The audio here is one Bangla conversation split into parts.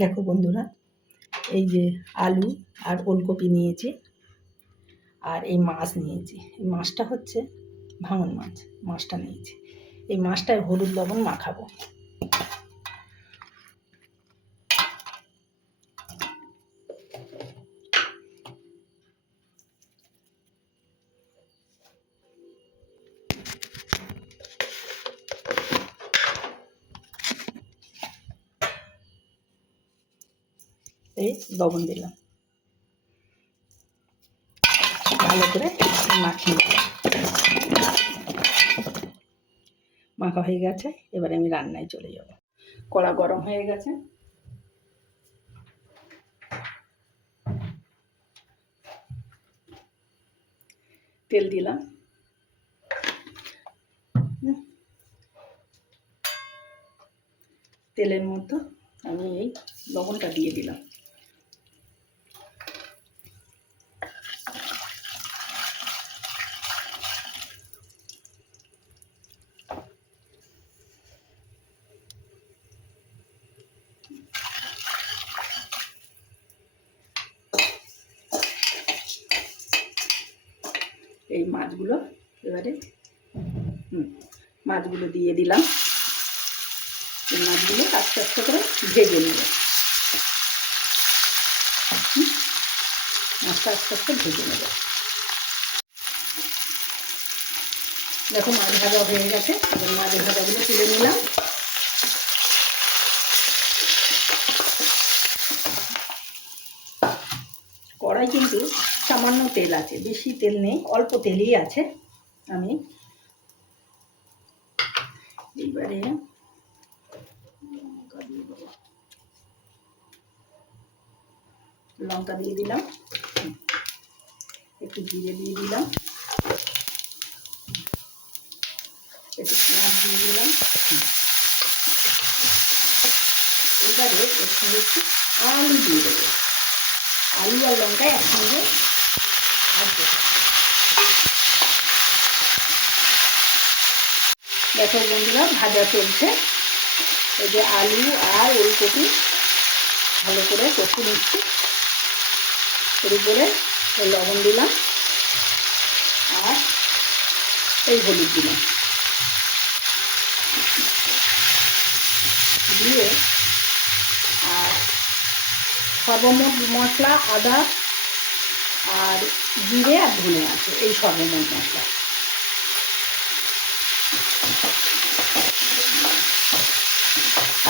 দেখো বন্ধুরা, এই যে আলু আর ওলকপি নিয়েছি আর এই মাছ নিয়েছি। এই মাছটা হচ্ছে ভাঙন মাছ, মাছটা নিয়েছি। এই মাছটায় হলুদ লবণ মাখাবো। এই লবণ দিলাম। ভালো করে মাখিয়ে মাখা হয়ে গেছে, এবারে আমি রান্নায় চলে যাব। কড়া গরম হয়ে গেছে। তেল দিলাম। তেলের মধ্যে আমি এই লবণটা দিয়ে দিলাম। এই মাছগুলো এবারে মাছগুলো দিয়ে দিলাম। এই মাছগুলো আস্তে আস্তে করে ভেজে নেব। মাছটা আস্তে আস্তে ভেজে নেব। দেখো মাছ ভাজা হয়ে গেছে। মাছ ভাজাগুলো তুলে নিলাম। সামান্য তেল আছে, বেশি তেল নেই, অল্প তেলই আছে আমি। এবারে লঙ্কা দিয়ে দিলাম। একটু জিরে দিয়ে দিলাম। একটু পেঁয়াজ দিয়ে দিলাম। এবারে এর সঙ্গে একটু আলু দিয়ে দেবো। আলু আর লঙ্কা একসঙ্গে। দেখো বন্ধুরা, ভাজা চলছে। এই যে আলু আর ওলকপি ভালো করে কষে নিচ্ছি। এর উপরে লবণ দিলাম আর এই হলুদ দিলাম। দিয়ে আর সর্বমোট মশলা, আদা আর জিরে আর ধনে আছে, এই সর্বমোট মশলা।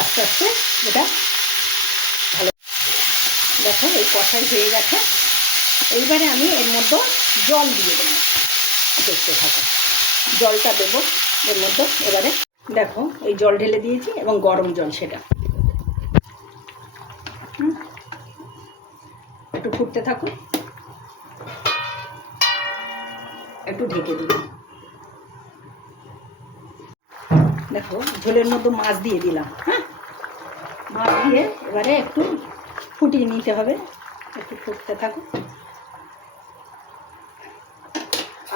আস্তে আস্তে এটা ভালো দেখো, এই কষাই হয়ে গেছে। এইবারে আমি এর মধ্যে জল দিয়ে দেবো। দেখতে থাকো। জলটা দেবো এর মধ্যে। এবারে দেখো, এই জল ঢেলে দিয়েছি এবং গরম জল সেটা। একটু ফুটতে থাকুন একটু ঢেকে দিন দেখো, ঝোলের মধ্যে মাছ দিয়ে দিলাম হ্যাঁ? মাছ দিয়ে এবারে একটু ফুটিয়ে নিতে হবে, একটু ফুটতে থাকুন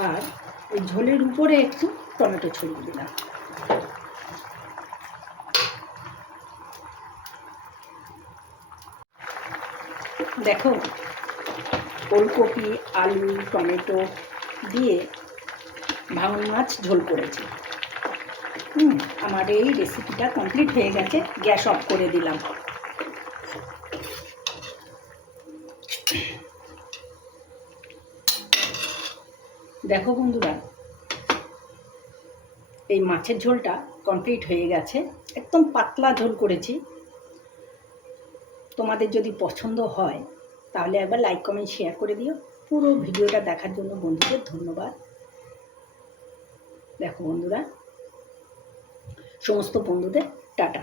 আর ওই ঝোলের উপরে একটু টমেটো ছড়িয়ে দিলাম। দেখো, ওলকপি, আলু, টমেটো দিয়ে ভাঙন মাছ ঝোল করেছি। হুম, আমার এই রেসিপিটা কমপ্লিট হয়ে গেছে, গ্যাস অফ করে দিলাম। দেখো বন্ধুরা, এই মাছের ঝোলটা কমপ্লিট হয়ে গেছে। একদম পাতলা ঝোল করেছি। তোমাদের যদি পছন্দ হয়, তাহলে একবার লাইক কমেন্ট শেয়ার করে দিও। পুরো ভিডিওটা দেখার জন্য বন্ধুদের ধন্যবাদ। দেখো বন্ধুরা সমস্ত বন্ধুদের টাটা।